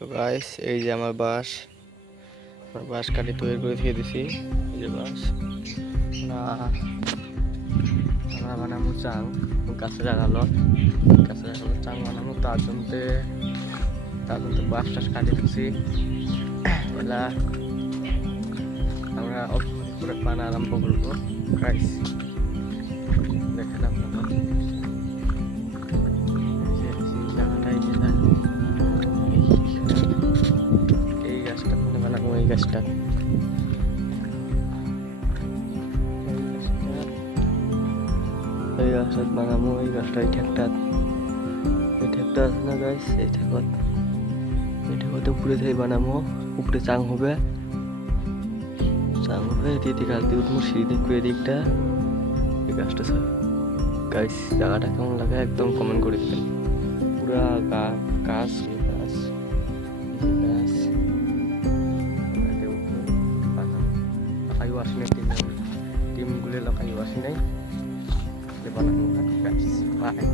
তো গাইস এই যে আমার বাঁশ কাটি তৈরি করে দিয়ে দিছি। এই যে বাঁশ না আমরা বানাবো চাং গাছে লাগালো চাং বানাবো তার জন্য বাঁশ টাস কাটি দিচ্ছি। এলা আমরা করে বানা আরম্ভ করবো। গাইস দেখেন আপনারা এই গাছটা বানাবো। এই গাছটা বানাবো। এই গাছটা এই ঠেকটা আছে না গাইস, এই ঠেকতে উপরে থেকে বানাবো। উপরে চাং হবে এদিকে গাছ দিয়ে উঠবো সিঁড়ি দিয়ে করে দিকটা। এই গাছটা গাইস জায়গাটা কেমন লাগে একদম কমেন্ট করে দিবেন। পুরা গাছ লাগাইও আসি নাই, টিমগুলো লাগাইও আসি নাই বানানো গাছ। বাই।